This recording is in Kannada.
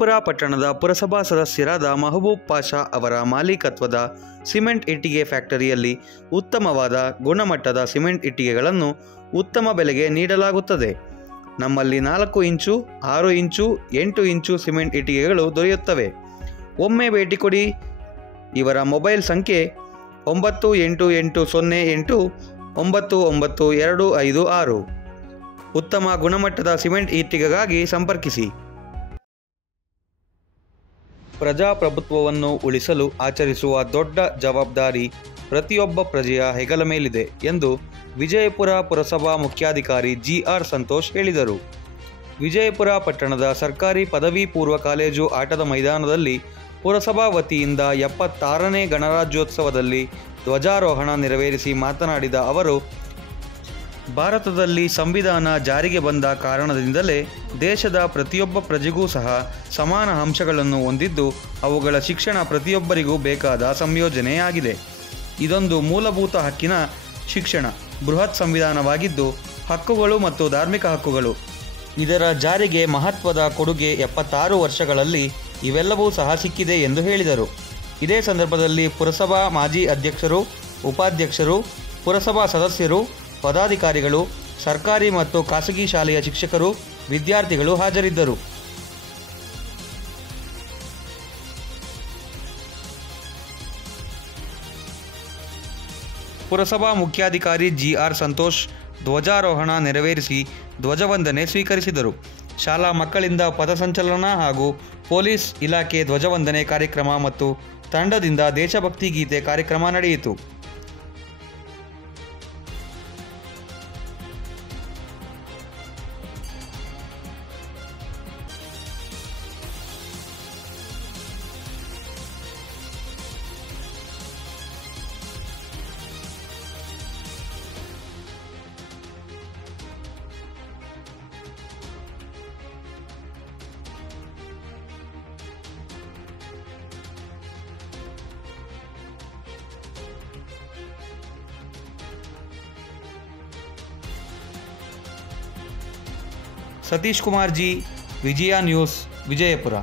ವಿಜಯಪುರ ಪಟ್ಟಣದ ಪುರಸಭಾ ಸದಸ್ಯರಾದ ಮಹಬೂಬ್ ಪಾಷಾ ಅವರ ಮಾಲೀಕತ್ವದ ಸಿಮೆಂಟ್ ಇಟ್ಟಿಗೆ ಫ್ಯಾಕ್ಟರಿಯಲ್ಲಿ ಉತ್ತಮವಾದ ಗುಣಮಟ್ಟದ ಸಿಮೆಂಟ್ ಇಟ್ಟಿಗೆಗಳನ್ನು ಉತ್ತಮ ಬೆಲೆಗೆ ನೀಡಲಾಗುತ್ತದೆ. ನಮ್ಮಲ್ಲಿ 4 ಇಂಚು, 6 ಇಂಚು, 8 ಇಂಚು ಸಿಮೆಂಟ್ ಇಟ್ಟಿಗೆಗಳು ದೊರೆಯುತ್ತವೆ. ಒಮ್ಮೆ ಭೇಟಿ ಕೊಡಿ. ಇವರ ಮೊಬೈಲ್ ಸಂಖ್ಯೆ 9880899256. ಉತ್ತಮ ಗುಣಮಟ್ಟದ ಸಿಮೆಂಟ್ ಇಟ್ಟಿಗೆಗಾಗಿ ಸಂಪರ್ಕಿಸಿ. ಪ್ರಜಾಪ್ರಭುತ್ವವನ್ನು ಉಳಿಸಲು ಆಚರಿಸುವ ದೊಡ್ಡ ಜವಾಬ್ದಾರಿ ಪ್ರತಿಯೊಬ್ಬ ಪ್ರಜೆಯ ಹೆಗಲ ಮೇಲಿದೆ ಎಂದು ವಿಜಯಪುರ ಪುರಸಭಾ ಮುಖ್ಯಾಧಿಕಾರಿ ಜಿಆರ್ ಸಂತೋಷ್ ಹೇಳಿದರು. ವಿಜಯಪುರ ಪಟ್ಟಣದ ಸರ್ಕಾರಿ ಪದವಿ ಪೂರ್ವ ಕಾಲೇಜು ಆಟದ ಮೈದಾನದಲ್ಲಿ ಪುರಸಭಾ ವತಿಯಿಂದ 76ನೇ ಗಣರಾಜ್ಯೋತ್ಸವದಲ್ಲಿ ಧ್ವಜಾರೋಹಣ ನೆರವೇರಿಸಿ ಮಾತನಾಡಿದ ಅವರು, ಭಾರತದಲ್ಲಿ ಸಂವಿಧಾನ ಜಾರಿಗೆ ಬಂದ ಕಾರಣದಿಂದಲೇ ದೇಶದ ಪ್ರತಿಯೊಬ್ಬ ಪ್ರಜೆಗೂ ಸಹ ಸಮಾನ ಅಂಶಗಳನ್ನು ಹೊಂದಿದ್ದು ಅವುಗಳ ಶಿಕ್ಷಣ ಪ್ರತಿಯೊಬ್ಬರಿಗೂ ಬೇಕಾದ ಸಂಯೋಜನೆಯಾಗಿದೆ. ಇದೊಂದು ಮೂಲಭೂತ ಹಕ್ಕಿನ ಶಿಕ್ಷಣ ಬೃಹತ್ ಸಂವಿಧಾನವಾಗಿದ್ದು ಹಕ್ಕುಗಳು ಮತ್ತು ಧಾರ್ಮಿಕ ಹಕ್ಕುಗಳು ಇದರ ಜಾರಿಗೆ ಮಹತ್ವದ ಕೊಡುಗೆ 76 ವರ್ಷಗಳಲ್ಲಿ ಇವೆಲ್ಲವೂ ಸಹ ಸಿಕ್ಕಿದೆ ಎಂದು ಹೇಳಿದರು. ಇದೇ ಸಂದರ್ಭದಲ್ಲಿ ಪುರಸಭಾ ಮಾಜಿ ಅಧ್ಯಕ್ಷರು, ಉಪಾಧ್ಯಕ್ಷರು, ಪುರಸಭಾ ಸದಸ್ಯರು, ಪದಾಧಿಕಾರಿಗಳು, ಸರ್ಕಾರಿ ಮತ್ತು ಖಾಸಗಿ ಶಾಲೆಯ ಶಿಕ್ಷಕರು, ವಿದ್ಯಾರ್ಥಿಗಳು ಹಾಜರಿದ್ದರು. ಪುರಸಭಾ ಮುಖ್ಯಾಧಿಕಾರಿ ಜಿಆರ್ ಸಂತೋಷ್ ಧ್ವಜಾರೋಹಣ ನೆರವೇರಿಸಿ ಧ್ವಜವಂದನೆ ಸ್ವೀಕರಿಸಿದರು. ಶಾಲಾ ಮಕ್ಕಳಿಂದ ಪಥಸಂಚಲನ ಹಾಗೂ ಪೊಲೀಸ್ ಇಲಾಖೆ ಧ್ವಜವಂದನೆ ಕಾರ್ಯಕ್ರಮ ಮತ್ತು ತಂಡದಿಂದ ದೇಶಭಕ್ತಿ ಗೀತೆ ಕಾರ್ಯಕ್ರಮ ನಡೆಯಿತು. ಸತೀಶ್ ಕುಮಾರ್ ಜಿ, ವಿಜಯ ನ್ಯೂಸ್, ವಿಜಯಪುರ.